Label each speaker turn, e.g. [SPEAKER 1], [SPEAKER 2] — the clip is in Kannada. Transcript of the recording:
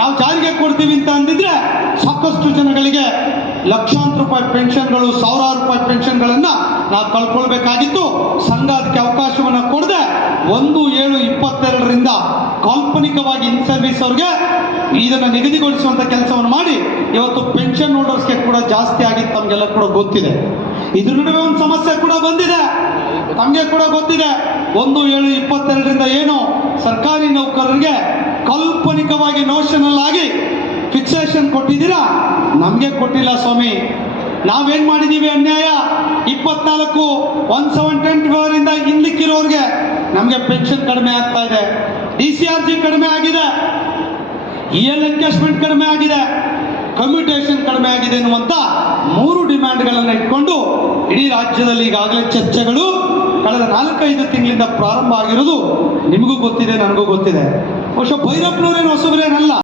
[SPEAKER 1] ನಾವು ಜಾರಿಗೆ ಕೊಡ್ತೀವಿ ಅಂತ ಅಂದಿದ್ರೆ ಸಾಕಷ್ಟು ಜನಗಳಿಗೆ ಲಕ್ಷಾಂತರ ರೂಪಾಯಿ ಪೆನ್ಷನ್ಗಳು, ಸಾವಿರಾರು ರೂಪಾಯಿ ಪೆನ್ಷನ್ಗಳನ್ನ ನಾವು ಕಳ್ಕೊಳ್ಬೇಕಾಗಿತ್ತು. ಸಂಘ ಅದಕ್ಕೆ ಅವಕಾಶವನ್ನ ಕೊಡದೆ ಒಂದು ಏಳು ಇಪ್ಪತ್ತೆರಡರಿಂದ ಕಾಲ್ಪನಿಕವಾಗಿ ಇನ್ ಸರ್ವಿಸ್ ಅವ್ರಿಗೆ ಇದನ್ನು ನಿಗದಿಗೊಳಿಸುವಂತ ಕೆಲಸವನ್ನು ಮಾಡಿ ಇವತ್ತು ಪೆನ್ಷನ್ ಹೋಲ್ಡರ್ಸ್ಗೆ ಕೂಡ ಜಾಸ್ತಿ ಆಗಿತ್ತು ತಮ್ಗೆಲ್ಲ ಕೂಡ ಗೊತ್ತಿದೆ. ಇದ್ರ ನಡುವೆ ಒಂದು ಸಮಸ್ಯೆ ಕೂಡ ಬಂದಿದೆ. ತಮಗೆ ಕೂಡ ಗೊತ್ತಿದೆ. ಒಂದು ಏಳು ಇಪ್ಪತ್ತೆರಡರಿಂದ ಏನು ಸರ್ಕಾರಿ ನೌಕರರಿಗೆ ಕಾಲ್ಪನಿಕವಾಗಿ ನೋಷನಲ್ ಆಗಿ ಫಿಕ್ಸೇಷನ್ ಕೊಟ್ಟಿದ್ದೀರಾ? ನಮಗೆ ಕೊಟ್ಟಿಲ್ಲ ಸ್ವಾಮಿ. ನಾವೇನ್ ಮಾಡಿದೀವಿ ಅನ್ಯಾಯ? ಇಪ್ಪತ್ನಾಲ್ಕು ಒನ್ ಸೆವೆನ್ ಟ್ವೆಂಟಿ ಫೋರ್ ಇಂದ ಹಿಂದಿಕ್ಕಿರೋರಿಗೆ ನಮಗೆ ಪೆನ್ಷನ್ ಕಡಿಮೆ ಆಗ್ತಾ ಇದೆ. ಡಿ ಸಿ ಆರ್ ಜಿ ಕಡಿಮೆ ಆಗಿದೆ. ಇ ಎಲ್ ಎನ್ಕೇಶ್ಮೆಂಟ್ ಕಡಿಮೆ ಆಗಿದೆ. ಕಮ್ಯುಟೇಷನ್ ಕಡಿಮೆ ಆಗಿದೆ ಎನ್ನುವಂತ ಮೂರು ಡಿಮ್ಯಾಂಡ್ಗಳನ್ನು ಇಟ್ಕೊಂಡು ಇಡೀ ರಾಜ್ಯದಲ್ಲಿ ಈಗಾಗಲೇ ಚರ್ಚೆಗಳು ಕಳೆದ ನಾಲ್ಕೈದು ತಿಂಗಳಿಂದ ಪ್ರಾರಂಭ ಆಗಿರೋದು ನಿಮಗೂ ಗೊತ್ತಿದೆ ನನಗೂ ಗೊತ್ತಿದೆ. ಬಹುಶಃ ಭೈರಪ್ಪನವರೇನು ಹೊಸಬರೇನಲ್ಲ.